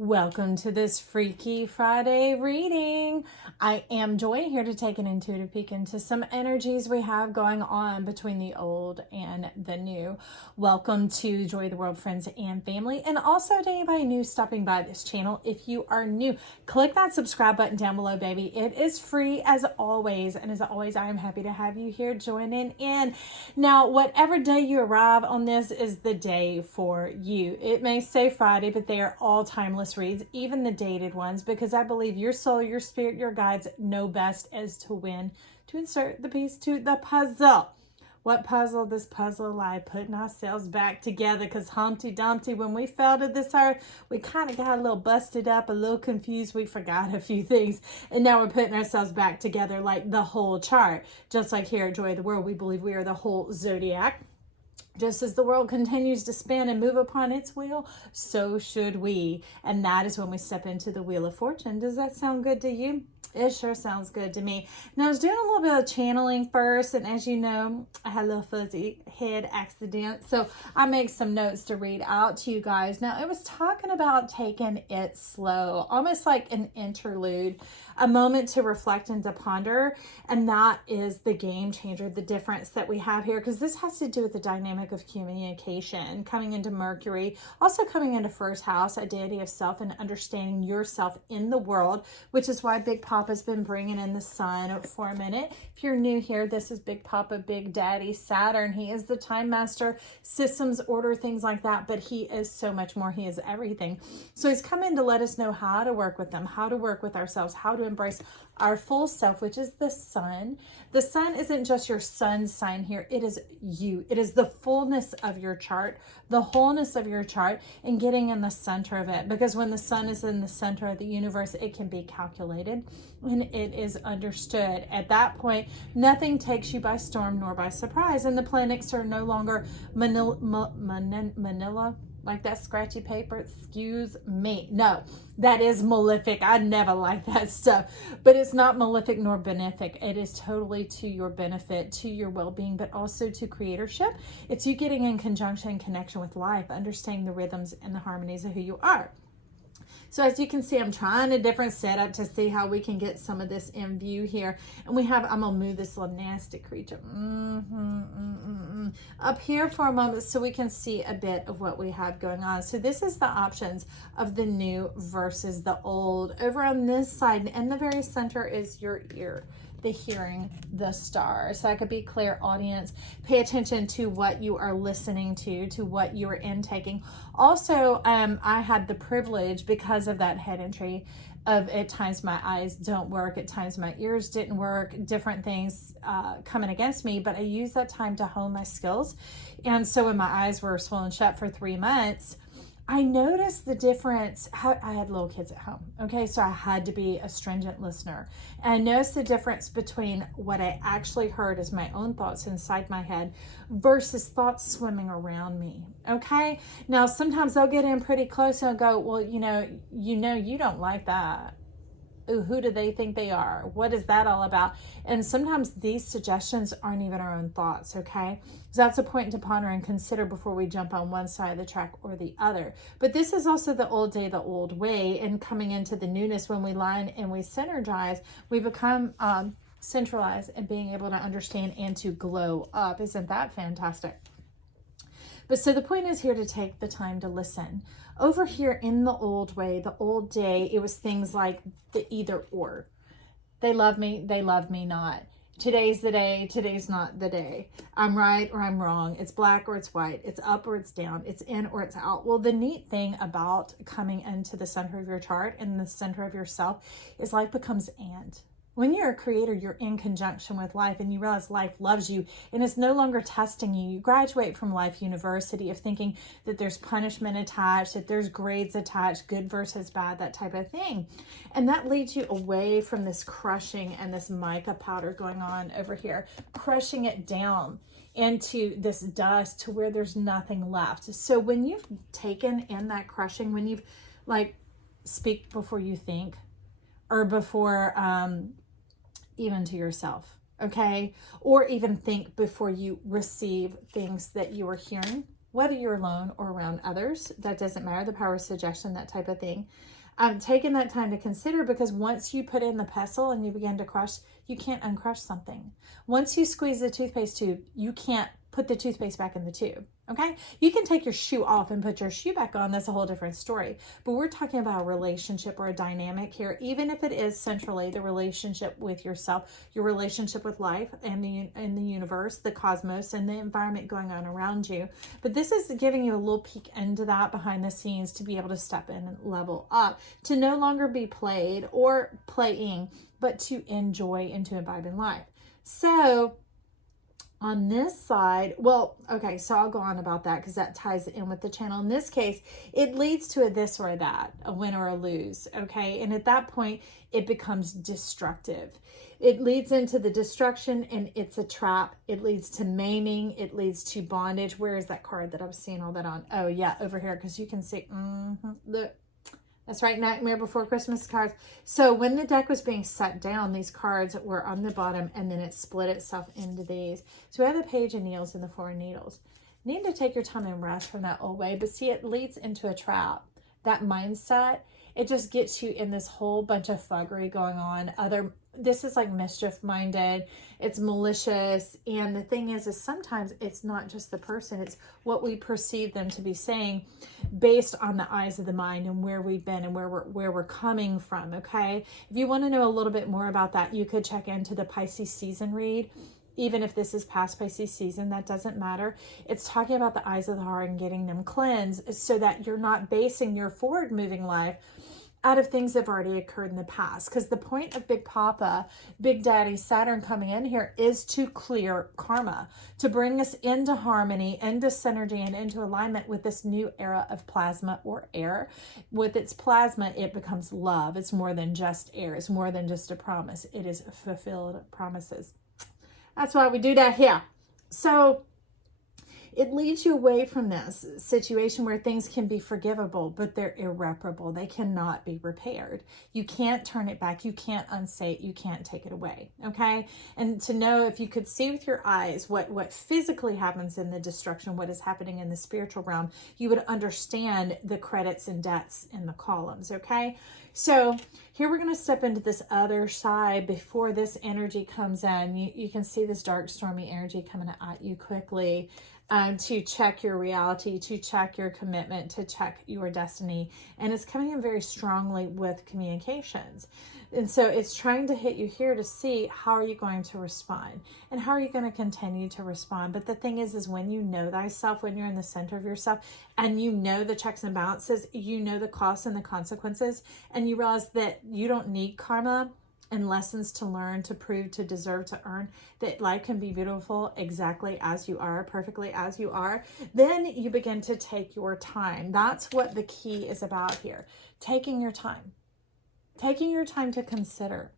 Welcome to this Freaky Friday reading. I am Joy, here to take an intuitive peek into some energies we have going on between the old and the new. Welcome to Joy the World, friends and family, and also to anybody new stopping by this channel. If you are new, click that subscribe button down below, baby. It is free as always, and as always, I am happy to have you here joining in. Now, whatever day you arrive on this is the day for you. It may say Friday, but they are all timeless reads, even the dated ones, because I believe your soul, your spirit, your guides know best as to when to insert the piece to the puzzle. What puzzle? This puzzle lie putting ourselves back together, because Humpty Dumpty, when we fell to this earth, we kind of got a little busted up, a little confused. We forgot a few things, and now we're putting ourselves back together like the whole chart. Just like here at Joy of the World, we believe we are the whole zodiac. Just as the world continues to spin and move upon its wheel, so should we. And that is when we step into the Wheel of Fortune. Does that sound good to you? It sure sounds good to me. Now, I was doing a little bit of channeling first, and as you know, I had a little fuzzy head accident, so I make some notes to read out to you guys. Now, it was talking about taking it slow, almost like an interlude, a moment to reflect and to ponder, and that is the game changer, the difference that we have here, because this has to do with the dynamic of communication, coming into Mercury, also coming into first house, identity of self, and understanding yourself in the world, which is why Big Papa's been bringing in the sun for a minute. If you're new here, this is Big Papa, Big Daddy Saturn. He is the time master, systems, order, things like that, but he is so much more. He is everything. So he's come in to let us know how to work with them, how to work with ourselves, how to embrace our full self, which is the sun. The sun isn't just your sun sign here. It is you. It is the fullness of your chart, the wholeness of your chart, and getting in the center of it. Because when the sun is in the center of the universe, it can be calculated and it is understood. At that point, nothing takes you by storm nor by surprise. And the planets are no longer Manila, like that scratchy paper. Excuse me. No, that is malefic. I never like that stuff, but it's not malefic nor benefic. It is totally to your benefit, to your well-being, but also to creatorship. It's you getting in conjunction and connection with life, understanding the rhythms and the harmonies of who you are. So as you can see, I'm trying a different setup to see how we can get some of this in view here. And we have, I'm going to move this little nasty creature up here for a moment so we can see a bit of what we have going on. So this is the options of the new versus the old. Over on this side, in the very center is your ear, the hearing, the star. So I could be clear, audience. Pay attention to what you are listening to what you are intaking. Also, I had the privilege, because of that head entry, of at times my eyes don't work, at times my ears didn't work, different things coming against me, but I used that time to hone my skills. And so when my eyes were swollen shut for 3 months, I noticed the difference. I had little kids at home, okay? So I had to be a stringent listener. And I noticed the difference between what I actually heard as my own thoughts inside my head versus thoughts swimming around me, okay? Now, sometimes they'll get in pretty close and go, well, you know, you don't like that. Ooh, who do they think they are? What is that all about? And sometimes these suggestions aren't even our own thoughts, okay? So that's a point to ponder and consider before we jump on one side of the track or the other. But this is also the old day, the old way, and coming into the newness. When we line and we synergize, we become centralized and being able to understand and to glow up. Isn't that fantastic? But so the point is here to take the time to listen. Over here in the old way, the old day, it was things like the either or. They love me not. Today's the day, today's not the day. I'm right or I'm wrong. It's black or it's white. It's up or it's down. It's in or it's out. Well, the neat thing about coming into the center of your chart and the center of yourself is life becomes and. When you're a creator, you're in conjunction with life and you realize life loves you and it's no longer testing you. You graduate from life university of thinking that there's punishment attached, that there's grades attached, good versus bad, that type of thing. And that leads you away from this crushing and this mica powder going on over here, crushing it down into this dust to where there's nothing left. So when you've taken in that crushing, when you've like speak before you think, or before even to yourself, okay? Or even think before you receive things that you are hearing, whether you're alone or around others. That doesn't matter. The power of suggestion, that type of thing. Taking that time to consider, because once you put in the pestle and you begin to crush, you can't uncrush something. Once you squeeze the toothpaste tube, you can't put the toothpaste back in the tube. Okay? You can take your shoe off and put your shoe back on. That's a whole different story. But we're talking about a relationship or a dynamic here, even if it is centrally the relationship with yourself, your relationship with life and the universe, the cosmos, and the environment going on around you. But this is giving you a little peek into that behind the scenes to be able to step in and level up, to no longer be played or playing, but to enjoy and to imbibe in life. So on this side, well, okay, so I'll go on about that because that ties in with the channel. In this case, it leads to a this or a that, a win or a lose, okay? And at that point, it becomes destructive. It leads into the destruction, and it's a trap. It leads to maiming. It leads to bondage. Where is that card that I was seeing all that on? Oh, yeah, over here, because you can see, look. That's right, Nightmare Before Christmas cards. So when the deck was being set down, these cards were on the bottom, and then it split itself into these. So we have the Page of Needles and the Four of Needles. You need to take your time and rest from that old way. But see, it leads into a trap. That mindset, it just gets you in this whole bunch of fuggery going on. This is like mischief-minded. It's malicious. And the thing is sometimes it's not just the person. It's what we perceive them to be saying based on the eyes of the mind and where we've been and where we're coming from, okay? If you want to know a little bit more about that, you could check into the Pisces season read. Even if this is past Pisces season, that doesn't matter. It's talking about the eyes of the heart and getting them cleansed so that you're not basing your forward moving life out of things that have already occurred in the past. Because the point of Big Papa, Big Daddy, Saturn coming in here is to clear karma, to bring us into harmony, into synergy, and into alignment with this new era of plasma or air. With its plasma, it becomes love. It's more than just air. It's more than just a promise. It is fulfilled promises. That's why we do that here. So it leads you away from this situation where things can be forgivable, but they're irreparable. They cannot be repaired. You can't turn it back. You can't unsay it. You can't take it away. Okay. And to know, if you could see with your eyes what physically happens in the destruction, what is happening in the spiritual realm, you would understand the credits and debts in the columns. Okay. So here we're going to step into this other side before this energy comes in. You can see this dark, stormy energy coming at you quickly. To check your reality, to check your commitment, to check your destiny. And it's coming in very strongly with communications. And so it's trying to hit you here to see how are you going to respond and how are you going to continue to respond. But the thing is when you know thyself, when you're in the center of yourself and you know the checks and balances, you know the costs and the consequences, and you realize that you don't need karma and lessons to learn, to prove, to deserve, to earn, that life can be beautiful exactly as you are, perfectly as you are, then you begin to take your time. That's what the key is about here. Taking your time. Taking your time to consider.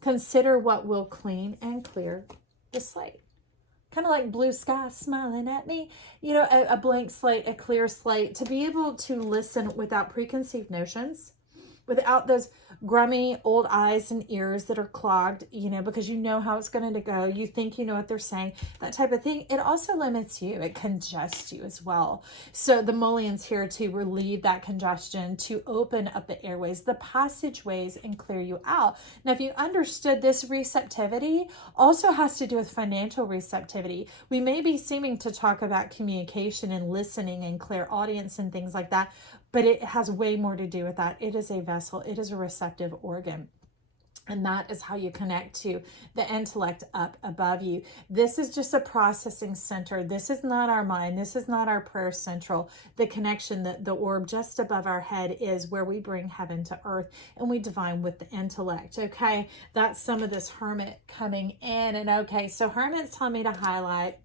Consider what will clean and clear the slate. Kind of like blue sky smiling at me. You know, a blank slate, a clear slate. To be able to listen without preconceived notions, without those grummy old eyes and ears that are clogged, you know, because you know how it's going to go. You think you know what they're saying, that type of thing. It also limits you. It congests you as well. So the mullion's here to relieve that congestion, to open up the airways, the passageways, and clear you out. Now, if you understood, this receptivity also has to do with financial receptivity. We may be seeming to talk about communication and listening and clear audience and things like that, but it has way more to do with that. It is a vessel. It is a receptive organ. And that is how you connect to the intellect up above you. This is just a processing center. This is not our mind. This is not our prayer central. The connection, the orb just above our head is where we bring heaven to earth and we divine with the intellect. Okay, that's some of this Hermit coming in. And okay, so Hermit's telling me to highlight.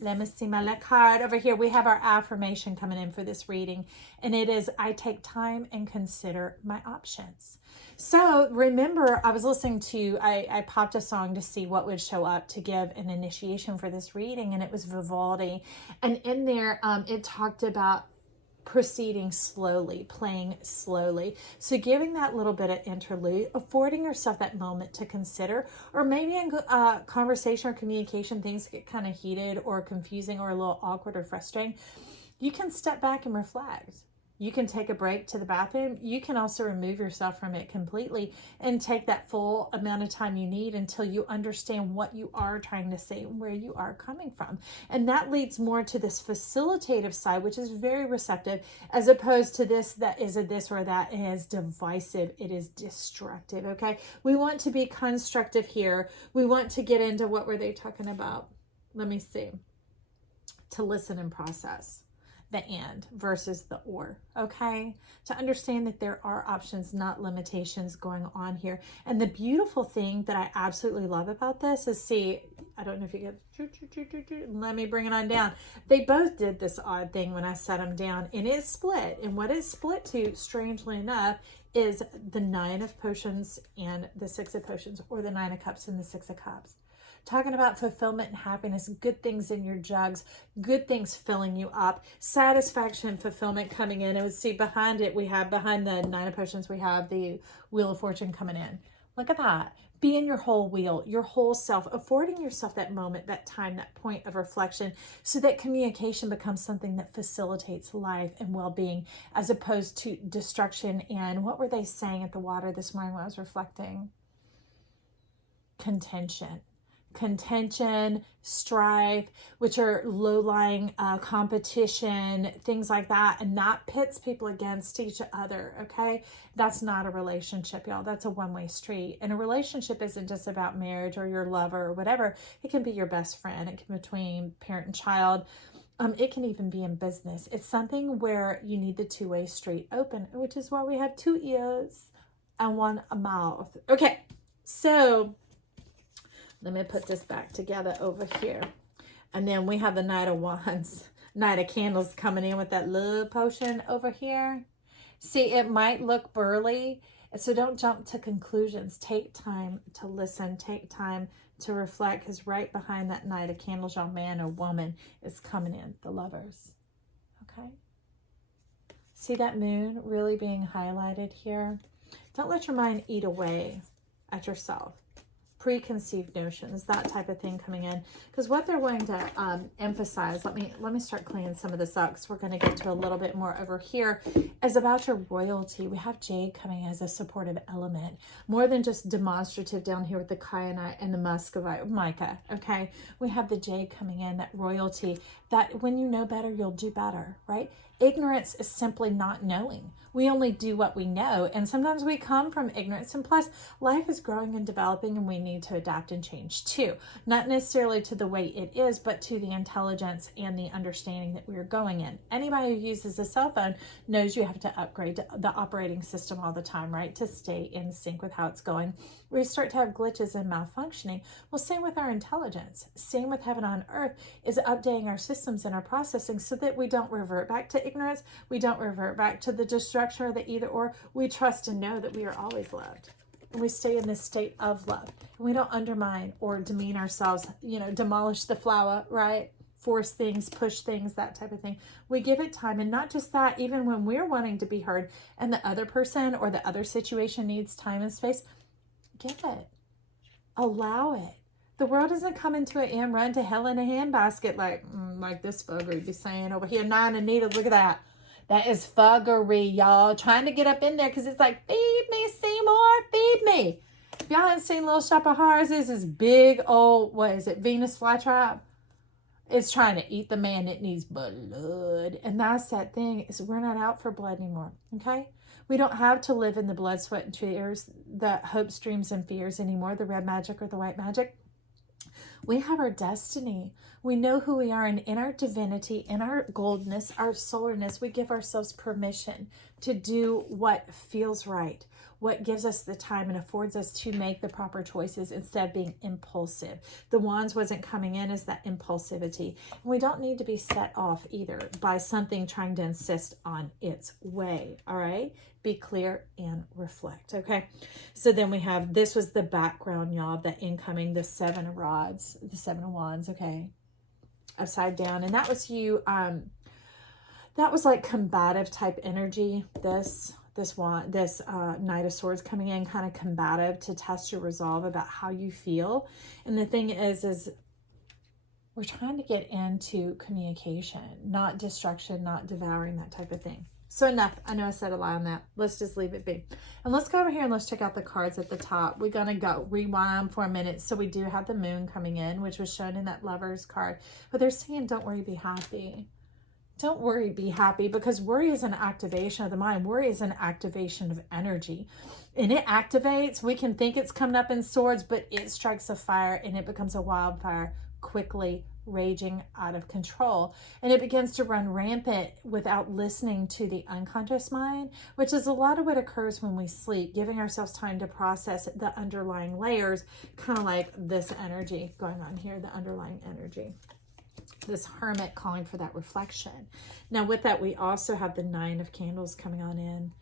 Let me see my little card over here. We have our affirmation coming in for this reading. And it is, I take time and consider my options. So remember, I was listening to, I popped a song to see what would show up to give an initiation for this reading, and it was Vivaldi. And in there, it talked about proceeding slowly, playing slowly. So giving that little bit of interlude, affording yourself that moment to consider, or maybe in conversation or communication, things get kind of heated or confusing or a little awkward or frustrating. You can step back and reflect. You can take a break to the bathroom. You can also remove yourself from it completely and take that full amount of time you need until you understand what you are trying to say and where you are coming from. And that leads more to this facilitative side, which is very receptive, as opposed to this that is a this or that and is divisive. It is destructive. Okay. We want to be constructive here. We want to get into what were they talking about? Let me see. To listen and process. The and versus the or, okay? To understand that there are options, not limitations going on here. And the beautiful thing that I absolutely love about this is, see, I don't know if you get, let me bring it on down. They both did this odd thing when I set them down, and it split. And what it split to, strangely enough, is the 9 of potions and the 6 of potions, or the 9 of cups and the 6 of cups. Talking about fulfillment and happiness, good things in your jugs, good things filling you up, satisfaction, fulfillment coming in. And we see behind it, we have behind the 9 of potions, we have the Wheel of Fortune coming in. Look at that. Be in your whole wheel, your whole self, affording yourself that moment, that time, that point of reflection, so that communication becomes something that facilitates life and well-being, as opposed to destruction. And what were they saying at the water this morning when I was reflecting? Contention, strife, which are low-lying competition, things like that. And that pits people against each other, okay? That's not a relationship, y'all. That's a one-way street. And a relationship isn't just about marriage or your lover or whatever. It can be your best friend. It can be between parent and child. It can even be in business. It's something where you need the two-way street open, which is why we have 2 ears and 1 mouth. Okay, so let me put this back together over here. And then we have the Knight of Wands, Knight of Candles coming in with that love potion over here. See, it might look burly, so don't jump to conclusions. Take time to listen. Take time to reflect, because right behind that Knight of Candles, your man or woman is coming in, the Lovers. Okay? See that moon really being highlighted here? Don't let your mind eat away at yourself. Preconceived notions, that type of thing coming in, because what they're going to emphasize, let me start cleaning some of this up, because we're going to get to a little bit more over here, is about your royalty. We have Jade coming as a supportive element, more than just demonstrative down here with the kyanite and the muscovite, mica. Okay, we have the Jade coming in, that royalty, that when you know better, you'll do better, right? Ignorance is simply not knowing. We only do what we know, and sometimes we come from ignorance, and plus life is growing and developing, and we need to adapt and change too. Not necessarily to the way it is, but to the intelligence and the understanding that we're going in. Anybody who uses a cell phone knows you have to upgrade the operating system all the time, right? To stay in sync with how it's going. We start to have glitches and malfunctioning. Well, same with our intelligence. Same with heaven on earth, is updating our systems and our processing so that we don't revert back to ignorance. We don't revert back to the destruction or the either or. We trust and know that we are always loved. And we stay in this state of love. And we don't undermine or demean ourselves, demolish the flower, right? Force things, push things, that type of thing. We give it time. And not just that, even when we're wanting to be heard and the other person or the other situation needs time and space, give it. Allow it. The world doesn't come into an end, run to hell in a handbasket like this fuggery be saying over here. 9 of Needles, look at that. That is fuggery, y'all. Trying to get up in there because it's like, feed me, Seymour, feed me. If y'all haven't seen Little Shop of Horrors, is this big old, what is it, Venus flytrap? It's trying to eat the man that needs blood. And that's that thing, is we're not out for blood anymore, okay? We don't have to live in the blood, sweat, and tears, the hopes, dreams, and fears anymore, the red magic or the white magic. We have our destiny. We know who we are, and in our divinity, in our goldness, our solarness, we give ourselves permission to do what feels right, what gives us the time and affords us to make the proper choices instead of being impulsive. The Wands wasn't coming in as that impulsivity. And we don't need to be set off either by something trying to insist on its way, all right? Be clear and reflect, okay? So then we have, this was the background, y'all, of the incoming, the 7 of rods, the 7 of wands, okay? Upside down. And that was you, that was like combative type energy. This Knight of Swords coming in kind of combative to test your resolve about how you feel. And the thing is We're trying to get into communication, not destruction, not devouring, that type of thing. So enough. I know I said a lot on that. Let's just leave it be. And let's go over here and let's check out the cards at the top. We're going to go rewind for a minute. So we do have the moon coming in, which was shown in that Lovers card. But they're saying, don't worry, be happy. Don't worry, be happy, because worry is an activation of the mind. Worry is an activation of energy. And it activates. We can think it's coming up in swords, but it strikes a fire and it becomes a wildfire, quickly raging out of control. And it begins to run rampant without listening to the unconscious mind, which is a lot of what occurs when we sleep, giving ourselves time to process the underlying layers, kind of like this energy going on here, the underlying energy. This Hermit calling for that reflection. Now with that, we also have the 9 of Candles coming on in.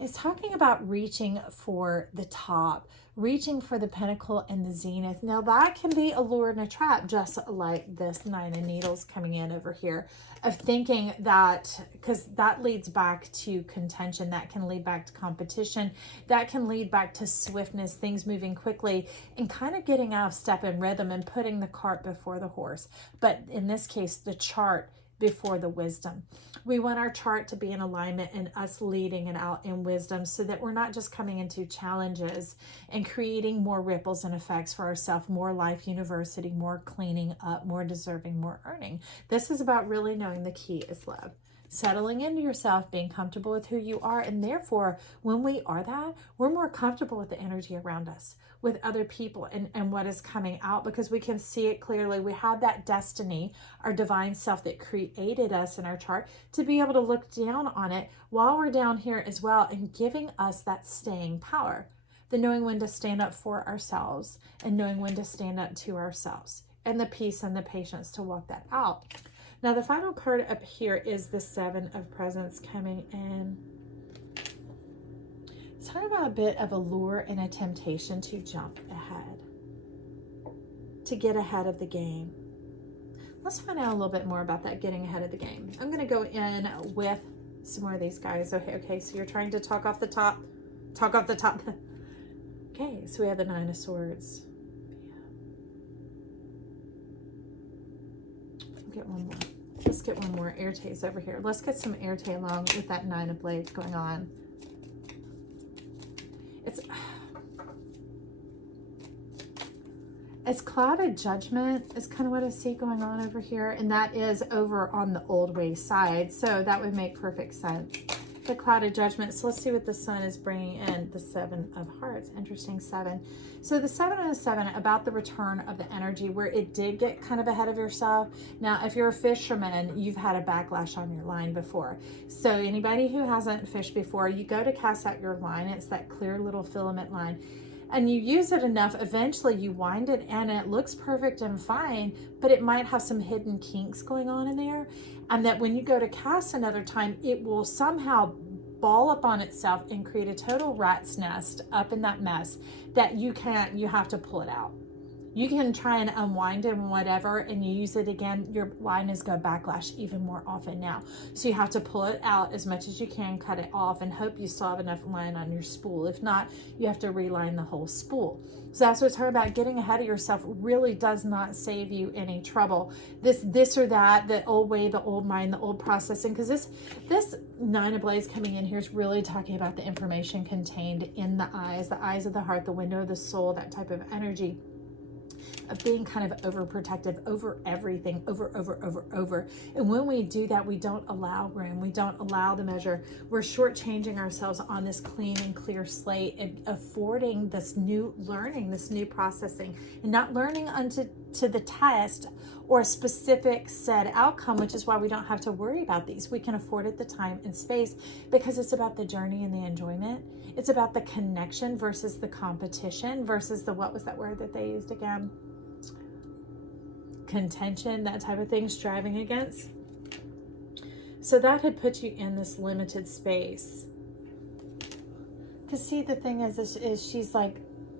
It's talking about reaching for the top, reaching for the pinnacle and the zenith. Now that can be a lure and a trap, just like this 9 of Needles coming in over here, of thinking that, because that leads back to contention, that can lead back to competition, that can lead back to swiftness, things moving quickly and kind of getting out of step and rhythm and putting the cart before the horse. But in this case, the chart before the wisdom. We want our chart to be in alignment and us leading it out in wisdom, so that we're not just coming into challenges and creating more ripples and effects for ourselves, more life university, more cleaning up, more deserving, more earning. This is about really knowing the key is love. Settling into yourself, being comfortable with who you are. And therefore, when we are that, we're more comfortable with the energy around us, with other people and what is coming out, because we can see it clearly. We have that destiny, our divine self that created us in our chart, to be able to look down on it while we're down here as well, and giving us that staying power, the knowing when to stand up for ourselves and knowing when to stand up to ourselves, and the peace and the patience to walk that out. Now, the final card up here is the 7 of Presents coming in. It's talking about a bit of a lure and a temptation to jump ahead, to get ahead of the game. Let's find out a little bit more about that getting ahead of the game. I'm going to go in with some more of these guys. Okay, so you're trying to talk off the top. Talk off the top. Okay, so we have the 9 of Swords. Get one more. Let's get one more. Airtays over here. Let's get some Airtay along with that 9 of Blades going on. It's clouded judgment is kind of what I see going on over here, and that is over on the old way side, so that would make perfect sense. The clouded judgment. So let's see what the Sun is bringing in. The 7 of Hearts. Interesting 7. So the 7 and the 7 about the return of the energy, where it did get kind of ahead of yourself. Now, if you're a fisherman, you've had a backlash on your line before. So anybody who hasn't fished before, you go to cast out your line. It's that clear little filament line. And you use it enough, eventually you wind it and it looks perfect and fine, but it might have some hidden kinks going on in there. And that when you go to cast another time, it will somehow ball up on itself and create a total rat's nest up in that mess that you have to pull it out. You can try and unwind it and whatever, and you use it again, your line is going to backlash even more often now. So you have to pull it out as much as you can, cut it off, and hope you still have enough line on your spool. If not, you have to reline the whole spool. So that's what it's talking about. Getting ahead of yourself really does not save you any trouble. This or that, the old way, the old mind, the old processing, because this 9 of Blades coming in here is really talking about the information contained in the eyes of the heart, the window of the soul, that type of energy. Of being kind of overprotective over everything, over. And when we do that, we don't allow room. We don't allow the measure. We're shortchanging ourselves on this clean and clear slate and affording this new learning, this new processing, and not learning to the test or a specific said outcome, which is why we don't have to worry about these. We can afford it the time and space because it's about the journey and the enjoyment. It's about the connection versus the competition versus the, what was that word that they used again? Contention, that type of thing, striving against. So that had put you in this limited space. Because see, the thing is she's like,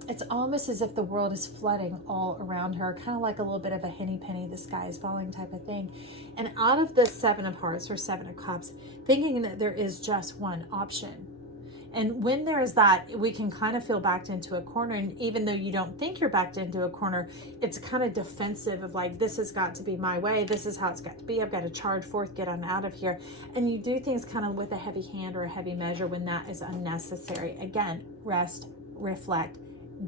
it's almost as if the world is flooding all around her, kind of like a little bit of a henny penny, the sky is falling type of thing. And out of the 7 of Hearts or 7 of Cups, thinking that there is just one option. And when there's that, we can kind of feel backed into a corner. And even though you don't think you're backed into a corner, it's kind of defensive of like, this has got to be my way. This is how it's got to be. I've got to charge forth, get on out of here. And you do things kind of with a heavy hand or a heavy measure when that is unnecessary. Again, rest, reflect,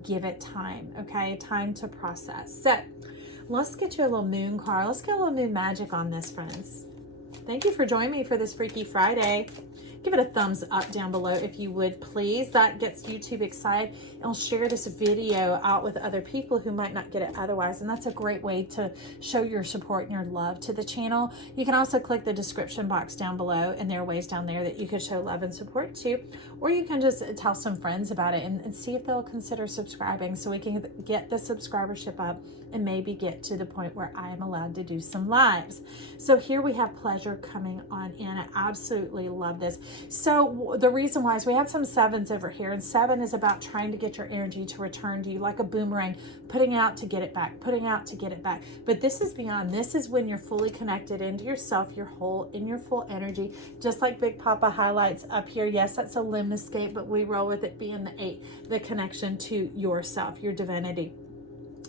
give it time. Okay. Time to process. So let's get you a little moon card. Let's get a little moon magic on this, friends. Thank you for joining me for this Freaky Friday. Give it a thumbs up down below if you would, please. That gets YouTube excited. I'll share this video out with other people who might not get it otherwise. And that's a great way to show your support and your love to the channel. You can also click the description box down below, and there are ways down there that you could show love and support to. Or you can just tell some friends about it and see if they'll consider subscribing so we can get the subscribership up and maybe get to the point where I am allowed to do some lives. So here we have pleasure coming on in. I absolutely love this. So the reason why is we have some sevens over here, and 7 is about trying to get your energy to return to you like a boomerang, putting out to get it back, putting out to get it back. But this is beyond. This is when you're fully connected into yourself, your whole, in your full energy, just like Big Papa highlights up here. Yes, that's a limb escape, but we roll with it being the 8, the connection to yourself, your divinity,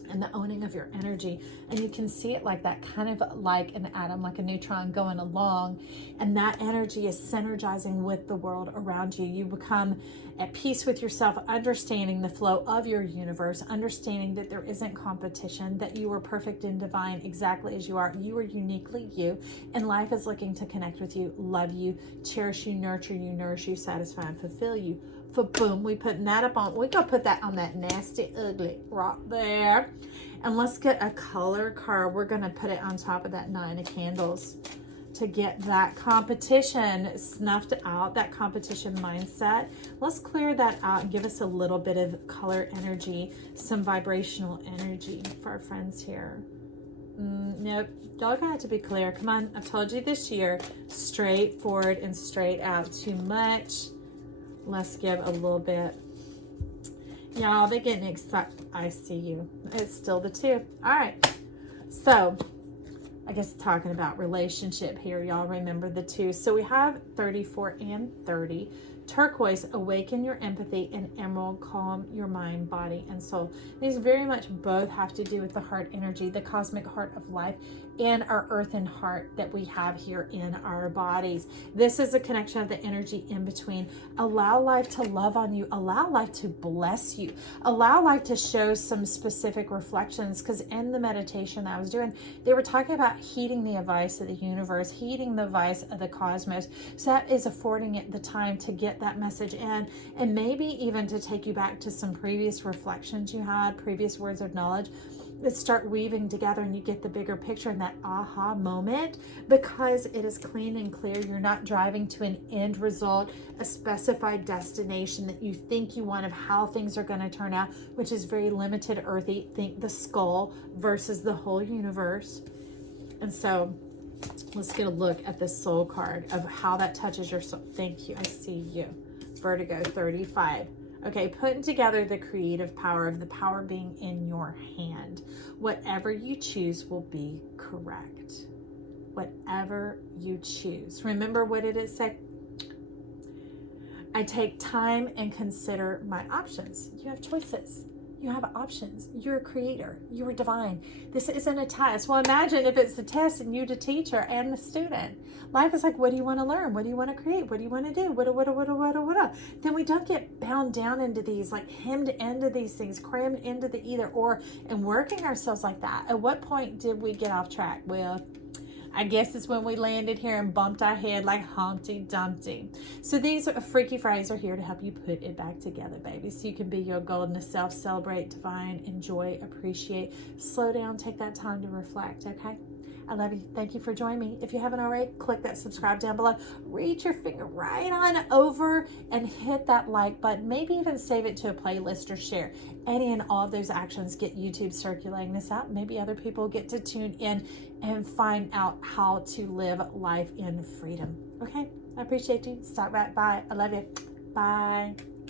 and the owning of your energy. And you can see it like that, kind of like an atom, like a neutron going along, and that energy is synergizing with the world around you. You become at peace with yourself, understanding the flow of your universe, understanding that there isn't competition, that you are perfect and divine exactly as you are. You are uniquely you, and life is looking to connect with you, love you, cherish you, nurture you, nourish you, satisfy and fulfill you. For boom, we putting that up on, we gonna put that on that nasty ugly rock there. And let's get a color card. We're gonna put it on top of that 9 of candles to get that competition snuffed out, that competition mindset. Let's clear that out and give us a little bit of color energy, some vibrational energy for our friends here. Nope, y'all got to be clear. Come on, I've told you this year, straightforward and straight out. Too much. Let's give a little bit. Y'all, they're getting excited. I see you. It's still the 2. All right. So, I guess talking about relationship here, y'all remember the 2. So we have 34 and 30. Turquoise, awaken your empathy, and emerald, calm your mind, body, and soul. These very much both have to do with the heart energy, the cosmic heart of life, and our earthen heart that we have here in our bodies. This is a connection of the energy in between. Allow life to love on you. Allow life to bless you. Allow life to show some specific reflections, because in the meditation I was doing, they were talking about heeding the advice of the universe, heeding the advice of the cosmos. So that is affording it the time to get that message in, and maybe even to take you back to some previous reflections you had, previous words of knowledge that start weaving together, and you get the bigger picture in that aha moment, because it is clean and clear. You're not driving to an end result, a specified destination that you think you want of how things are going to turn out, which is very limited, earthy. Think the skull versus the whole universe. And so let's get a look at the soul card of how that touches your soul. Thank you. I see you. Vertigo 35. Okay, putting together the creative power of the power being in your hand. Whatever you choose will be correct. Whatever you choose. Remember what did it say? I take time and consider my options. You have choices. You have options. You're a creator. You're divine. This isn't a test. Well, imagine if it's the test and you the teacher and the student. Life is like, what do you want to learn? What do you want to create? What do you want to do? What? Then we don't get bound down into these, like hemmed into these things, crammed into the either or, and working ourselves like that. At what point did we get off track? Well, I guess it's when we landed here and bumped our head like Humpty Dumpty. So these Freaky Fridays are here to help you put it back together, baby. So you can be your golden self, celebrate, divine, enjoy, appreciate, slow down, take that time to reflect, okay? I love you. Thank you for joining me. If you haven't already, click that subscribe down below. Reach your finger right on over and hit that like button. Maybe even save it to a playlist or share. Any and all of those actions get YouTube circulating this out. Maybe other people get to tune in and find out how to live life in freedom. Okay? I appreciate you. Stop right by. I love you. Bye.